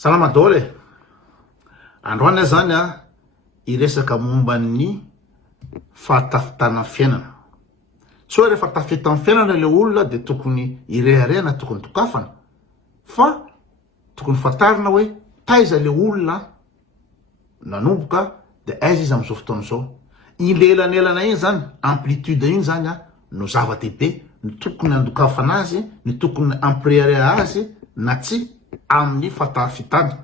Salama dole. Androana zany a iresaka momba ny fahatafitana fiainana. So rehefa tafita amin'ny fiainana le olona de tokony ireharena tokony tokafana. Fa tokony fatarina hoe taiza le olona nanomboka de aiza izy am'izao fotoana zao. Iny lelanelana iny zany, amplitude iny zany a no zava-dehibe, ny tokony andokafana azy, ny tokony ampirearea azy na tsy amin'ny fatafitana.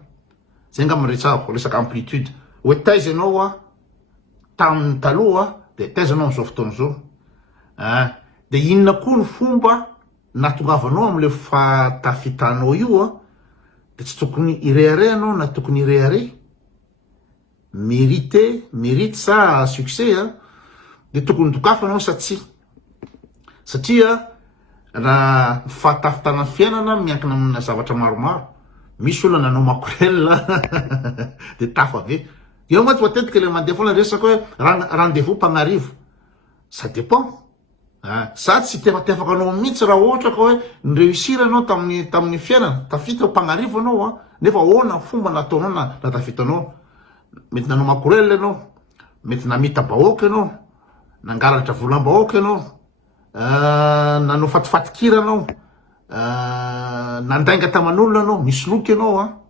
Zay angamba resako resaka amplitude. Hoe taiza ianao a tamin'ny taloha de taiza ianao am'izao fotoana zao. De inona koa ny fomba natongavanao am'le fatafitanao io a, de tsy tokony ireharehanao na tokony irehare. Mérite sa succès a, de tokony tokafanao satria raha fatafitana fiainana miankina amina zavatra maromaro. Misy olona nanao makorel de tafa ave. Io moa matetika le mandeha foana resaka hoe rendez-vous mpagnarivo. Ça dépend. Sa tsy tefatefaka anao mihitsy raha ohatra ka hoe réussir anao tamin'ny fiainana, tafita mpagnarivo anao nefa ahoana fomba nataonao na tafitanao. Mety nanao makorel anao, mety namita bahoaka anao, nangalatra volam-bahoaka anao, nanao fatifatikira anao, nandainga taman'olona anao, misy loky anao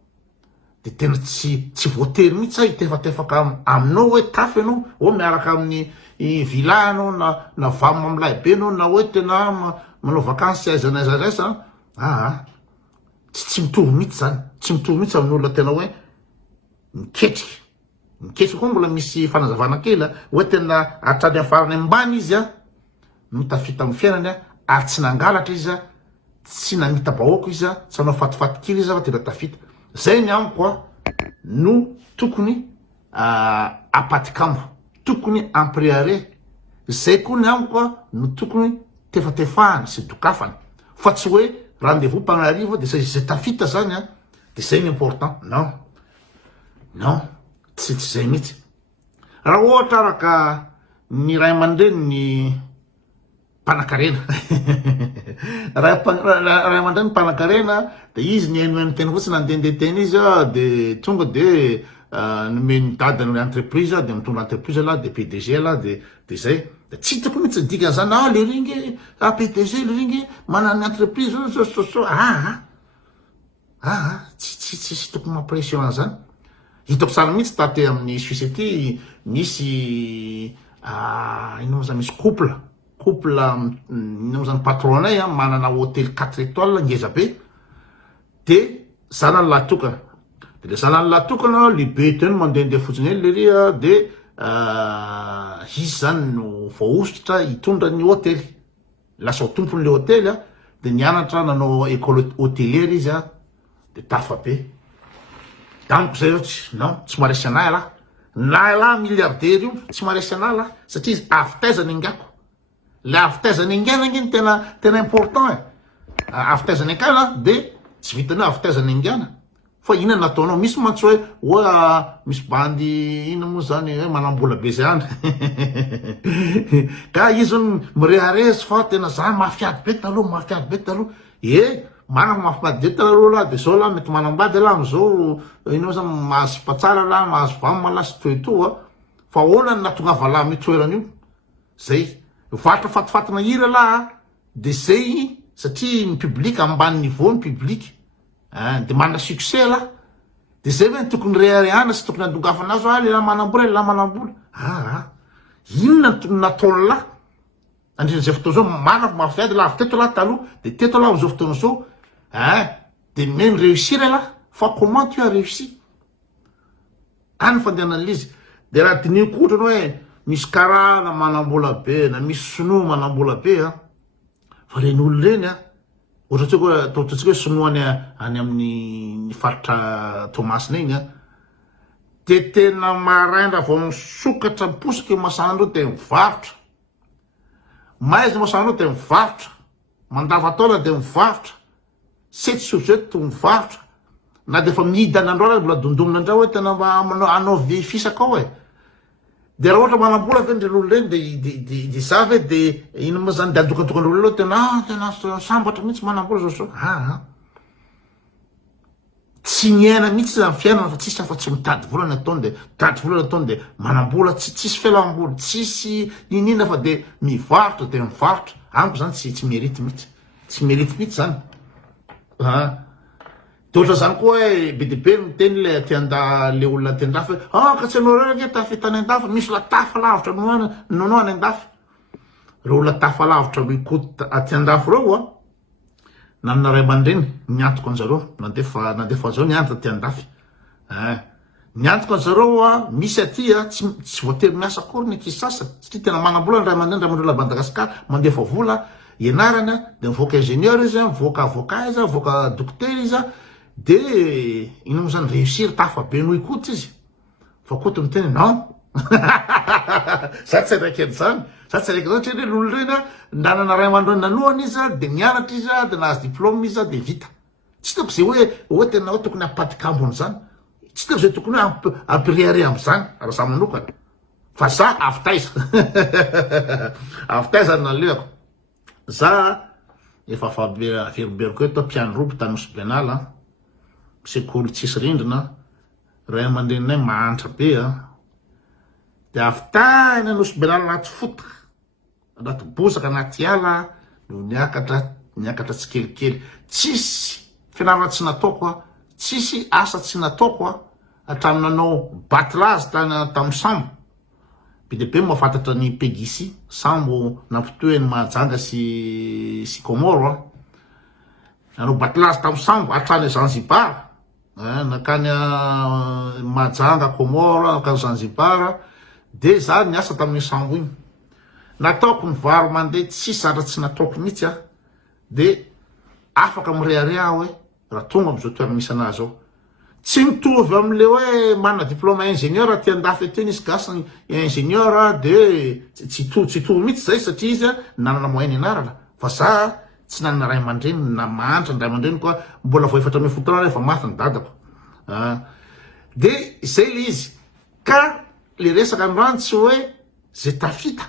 de tena tsy voatery mihitsy itefatefaka aminao hoe tafy anao, miaraka amin'ny villa anao na vamo amin'ny lahibe anao na hoe tena manao vakansy aiza na aiza. Tsy mitovy mihitsy zany, tsy mitovy mihitsy amin'olona tena hoe miketriky koa mbola misy fanazavana kely hoe tena atrany afarany ambany izy no tafita amin'ny fiainany ary tsy nangalatra izy tsy namita bahoaka izy tsy anao fatifatikira izy fa tena tafita. Zay ny amiko no tokony apatikambo, tokony ampriare. Zay koa ny amiko no tokony tefatefahana sy dokafana. Fa tsy hoe rendez-vous mpagnarivo de zay tafita zany de zay ny important. Non, tsy zay mihitsy. Raha ohatra araka ny ray aman-dreny ny mpanakarena. Ray aman-dreny mpanakarena de izy ny haino tena fotsiny nandehandeha tena izy de tonga de nomeny dadany ny entreprise de mitondra entreprise la de PDG la de zay. De tsy hitako mihitsy dikany zany le ringy PDG le ringy manana entreprise tsy hitako mampression zany. Hitako tsara mihitsy taty amin'ny Suisse ty misy ino zany misy couple ino zany patronay manana hôtel 4 étoiles ngeza be de zanany lahatokana. De le zanany lahatokana lehibe teny mandehandeha fotsiny ely lery de izy zany no voaositra hitondra ny hôtely, lasa ho tompony le hôtely de nianatra nanao école hôtelière izy de tafa be. Damiko zay ohatsy, non, tsy maresy anahy ala. Na milliardaire io, tsy maresy anahy la, satria izy avitaizany ingako. Le avitaizany ingana iny tena important avitaizany ingana de tsy vitany hoe avitaizany ingana. Fa ina nataonao, misy mantsy hoe misy bandy ina moa zany hoe manambola be zay any. Ka izy mireharezy fa tena zany mafiady be taloha. Manako mafiady be taloha la de zao la mety manambady la amizao ino zany mahazo patsara la mahazo vamo la sy toetoa. Fa ahoana ny natongava la mitoerana io? Zay vatra fatifatina hira la de zay satria ny public ambany niveau ny public de manana succès la de zay hoe tokony rehana sy tokony andongafana azy la manambola inona tokony nataony la andrin'izay fotoana zao manako mafiady la avy teto la taloha de teto la am'izao fotoana zao de même réussir la fa comment tu as réussi any fandehanan'izy. De raha diniko ohatra hoe misy karana manambola be na misy sinoa manambola be fa reny olo reny ohatratsika hoe sinoany any amin'ny faritra Tomasina iny de tena maraindra vao misokatra miposiky masanandreo de mivarotra, maizy masanandreo de mivarotra, mandavataona de mivarotra, sety sozety mivarotra, na de fa mihidy an'andro mbola dondomina andrao hoe tena anao fisaka ao de raha ohatra manambola ve ndre olo reny de zavy de ino moa zany de adokadokandreo tena sambatra mihitsy manambola zao. tsy miaina mihitsy zany fiainana fa tsisy afa tsy mitady volana ataony de mitady volana ataony de manambola tsisy fialamboly tsisy inina fa de mivarotra amiko zany tsy mérite mihitsy tsy mérite mihitsy zany de ohatra zany koa hoe be de be miteny le tianda le olona tiandrafa ka tsy anao raraka tafetany an-dafy misy la tafa lavitra nono any an-dafy reo olona tafa lavitra mikody atian-dafy reo nanana ray aman-dreny niantoko anjareo nandefa zao niantoko tian-dafy niantoko anjareo misy aty tsy voatery miasa akory ny akisy sasany satria tena manambola ny ray aman-dreny ray aman-dreny la Madagasikara mandefa vola ianarana de mivoaka ingénieur izy mivoaka avocat izy mivoaka docteur izy de ino mo zany réussir tafa be noho ikoty izy fa koty miteny non za tsy raiky zany za tsy raiky zany satria lolo reny nanana ray aman-dreny nalohany izy de nianatra izy de nahazo diplôme izy de vita tsy toko zay hoe tena hoe tokony ampatikambony zany tsy toko zay tokony hoe ampiriare am'zany raha za manokana fa za avitaiza avitaiza naleako za efa veriberiko eto mpianorobo tanosy benala sekoly tsisy rindrina ray aman-dreninay mahantra be de avitaina nosy benala anaty fotoka anaty bosaka anaty ala no niakatra tsy kelikely tsisy fianarana tsy nataoko tsisy asa tsy nataoko hatramy nanao batelazy tamy sambo be de be mahafantatra ny Pegisy sambo nampitoeny Mahajanga sy Komoro nanao batelazy tamy sambo hatrany Zanzibar nakany Mahajanga Komoro nakany Zanzibar de za niasa tamin'ny sambo igny nataoko ny varo mandeha tsisy zatra tsy nataoko mihitsy de afaka mirearea hoe raha tonga am'izao toerana misy anazy ao tsy mitovy am'le hoe manana diplôme ingénieur tian-dafy eteny izy gasy ingénieur de tsy tovy mihitsy zay satria izy nanana moyen ianarana fa za tsy nanana ray aman-dreny na mahantra ny ray aman-dreny koa mbola vo efatra amby fotona rehefa maty ny dadako de zay le izy ka le resaka androany tsy hoe zay tafita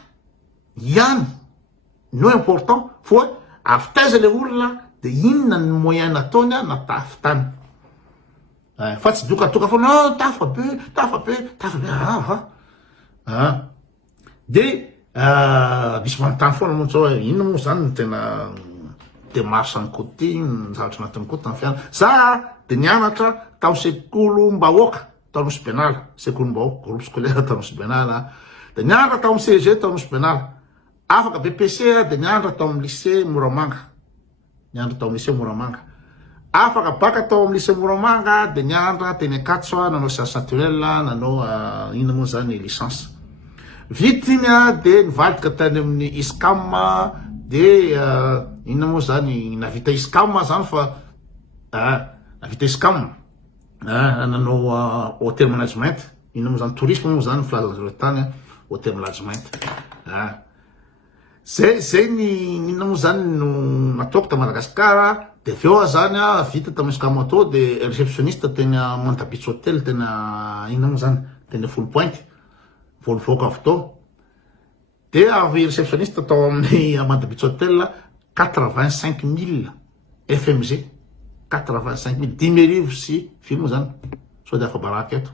ihany no important fa hoe avitaiza le olona de inona ny moyen nataony na tafitany fa tsy dokatoka foana tafa be de misy manontany foana moa zao hoe inona moa zany tena démarche ny côté ny zavatra anatin'ny côté ny fianana za de nianatra tamy sekolom-bahoaka tanosy benala sekolom-bahoaka groupe scolaire tanosy benala de nianatra tamy CG tanosy benala afaka BPC de nianatra tamy lycée Moramanga afaka baka tao amin'ny lycée Moramanga de nianatra teny Akatso nanao sciences naturelles nanao ino moa zany licence vita iny de nivadika tany amin'ny ISCAM de ino moa zany navita ISCAM zany fa navita ISCAM nanao hotel management ino moa zany tourisme moa zany filazan'zareo tany hotel management zay ny ino moa zany no nataoko ta Madagasikara de aveo zany vita tamin'ny ISCAM atao de réceptionniste teny Montabits Hotel tena ino moa zany teny Full Point vao nivoaka avy tao de avy réceptionniste tao amin'ny Montabits Hotel 85 000 FMG 85 000 10,000 sy vy moa zany so de afa baraka eto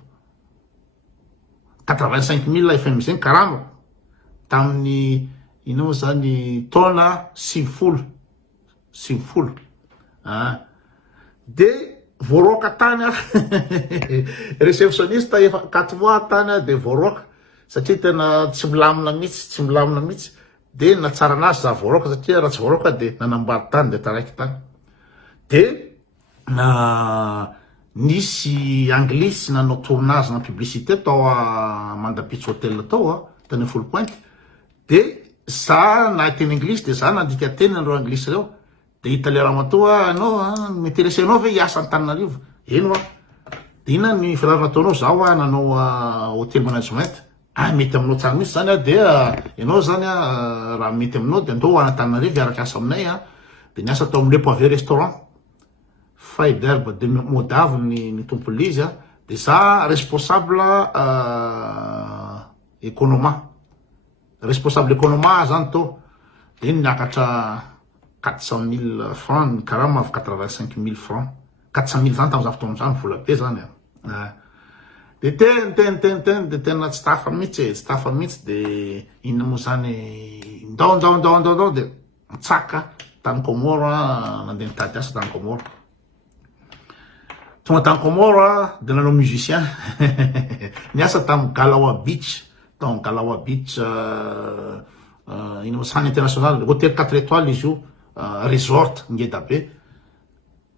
85 000 FMG karama tamin'ny ino moa zany taona 50 de voaroaka tany réceptionniste efa 4 mois tany de voaroaka satria tena tsy milamina mihitsy de natsara anazy za voaroaka satria raha tsy voaroaka de nanambary tany de taraiky tany de nisy anglisy nanao tournage na publicité tao Mandapitso Hotel tao tany Full Point de za na teny anglisy de za nandika teny andreo anglisy reo de hita matoa anao m'intéressé anao ve hiasa Antananarivo eno de ina ny fianarana ataonao zao nanao hotel management mety aminao tsara mihitsy zany de ianao zany raha mety aminao de andao Antananarivo iaraka asa aminay de niasa tao amin'ny Le Poivet restaurant fay d'herbe de modave ny tompony izy de za responsable économa zany to de niakatra 400 000 francs karama avy 85 000 francs 400 000 zany tamin'izany fotoana zany, vola be zany. De de tena tsy tafa mihitsy de inona moa zany ndao de mitsaka tany Comore nandeha nitady asa tany Comore. Tonga tany Comore de nanao musicien niasa tamin'ny Galawa Beach, tamin'ny Galawa Beach inona moa zany international hôtel 4 étoiles izy io, resort ngeda be.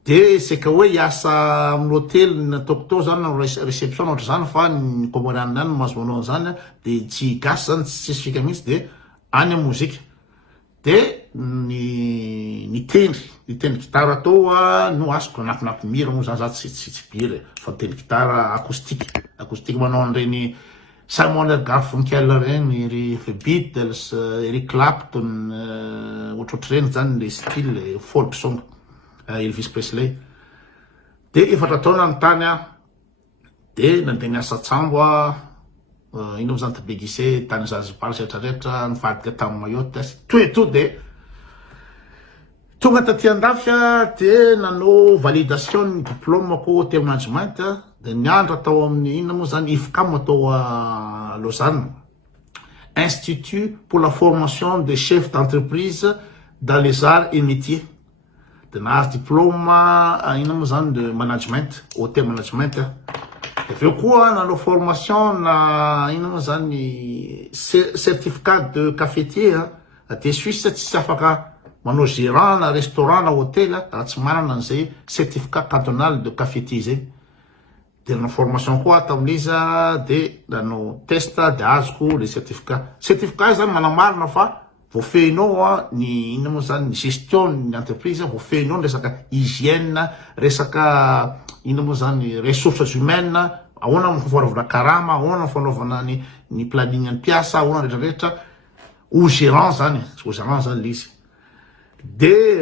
De c'est que hoe iasa amin'ny hôtel nataoko tao zany réception ohatra zany fa ny Comorianina any mahazo manao zany de tsy gasy zany tsy fika mihitsy de any amin'ny mozika. De ny tendry gitara tao no asiko anatinapy mira moa zany za tsy biry fa tendry gitara acoustique manao an'ireny Simon and Garfunkel regny, ry The Beatles, Eric Clapton, ohatrohatr'ireny zany le style folk song, Elvis Presley. De efatra taona ny tany de nandeha niasa tsambo ino moa zany Tebegise tany Zanzibar rehetrarehetra nivadika tamin'ny Mayotte to de tonga taty andafy de nanao validation ny diplômako hotel management de niandra tao amin'ny inona moa zany IFCAM tao à Lausanne, Institut pour la formation des chefs d'entreprise dans les arts et métiers. De nahazo diplôme inona moa zany de management, hotel management. De aveo koa nanao formation na inona moa zany certificat de cafetier de Suisse tsy afaka manao gérant na restaurant na hôtel raha tsy manana an'izay certificat cantonal de cafetier zay. De nanao formation koa tamin'izy de nanao test de azoko le certificat zany manamarina fa voafehinao ny inona moa zany gestion ny entreprise, voafehinao ny resaka hygiène, resaka inona moa zany ressources humaines, ahoana ny fanaovana karama, ahoana ny fanaovana ny planning ny mpiasa, ahoana rehetrarehetra, au gérant zany izy. De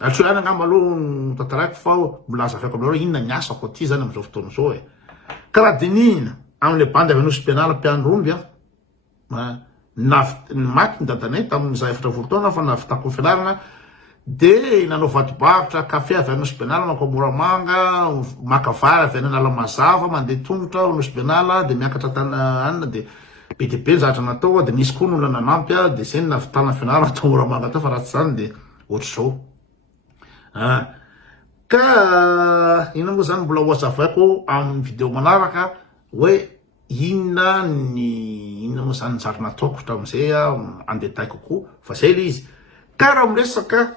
atsoe any angamba aloha tantarako fa milaza afaka aminareo inona ny asako aty zany am'izao fotoana zao e. Karaha dinina amin'le bandy avy anosy penala mpiano romby maky ny dadanay tamin'iza 4 taona fa navitako fianarana de nanao vadibarotra kafe avy anosy penala manko Moramanga, maka vary avy any Analamazava, mandeha tongotra anosy penala de miakatra tany anina de be de be zatra natao de nisy koa n'olona nanampy de zay navitana fianarana tao Moramanga tao fa raha tsy zany de ohatr'izao. Ka ina moa zany mbola hoazavaiko amin'ny vidéo manaraka hoe inona moa zany zatra nataoko hatramin'izay en détail kokoa fa zay le izy. Ka raha miresaka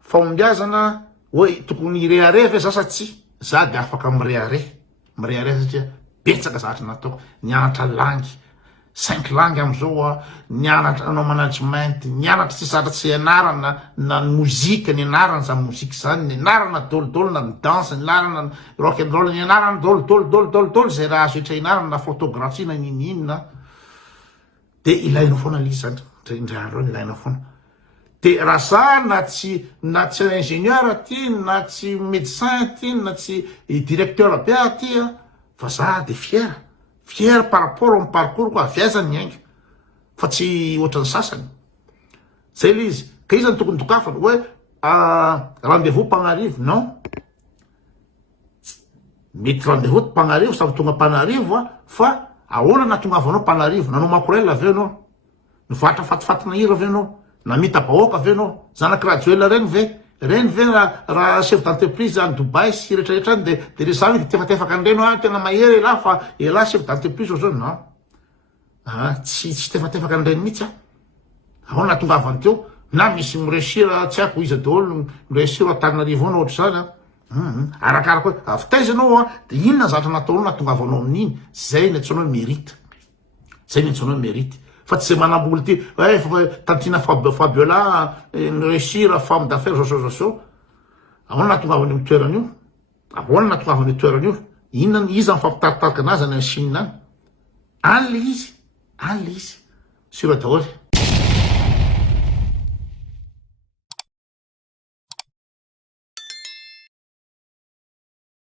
fahombiazana hoe tokony ireare ve za sa tsy, za de afaka mireare satria betsaka zatra nataoko, nianatra langy 5 langy am'izao nianatra nanao management, nianatra tsy zatra tsy ianarana na mozika nianarana zany mozika zany, nianarana dolodolo na danse, nianarana rock and roll, nianarana dolodolo zay raha azo ianarana na photographie na ninina de ilainao foana l'izy zany indray andro ilainao foana. De raha za na tsy ingénieur ty, na tsy médecin ty, na tsy directeur be ty fa za de fier par rapport amin'ny parcours ko aviazany ny ainga fa tsy ohatran'ny sasany. Zay le izy. Ka izy tokony tokafana hoe rendez-vous Pagnarivo, non, mety rendez-vous Pagnarivo samy tonga Panarivo fa ahoana na tonga avanao Panarivo, nanao makorel avy anao, nivatra fatifatina hira avy anao, namita bahoaka avy anao, zanaky rajoela reny ve raha chef d'entreprise any Dubai sy rehetrarehetra any de le zany tefatefaka an'ireny tena mahery ela fa ela chef d'entreprise zao non, tsy tefatefaka an'ireny mihitsy ahoana tonga avany teo na misy mireusir tsy haiko izy daholo mireusir Antananarivo ao na ohatra zany arakaraka hoe avitaizanao de inona zatra nataonao na tonga avanao amin'iny, zay ny antsoina hoe mérite. Fa tsy zay manamboly ty Tantina Fabiola réussir femme d'affaires zao ahoana tonga avany amin'ny toerana io, inona izy mifampitaritarika anazy any Chine any le izy sura daholo.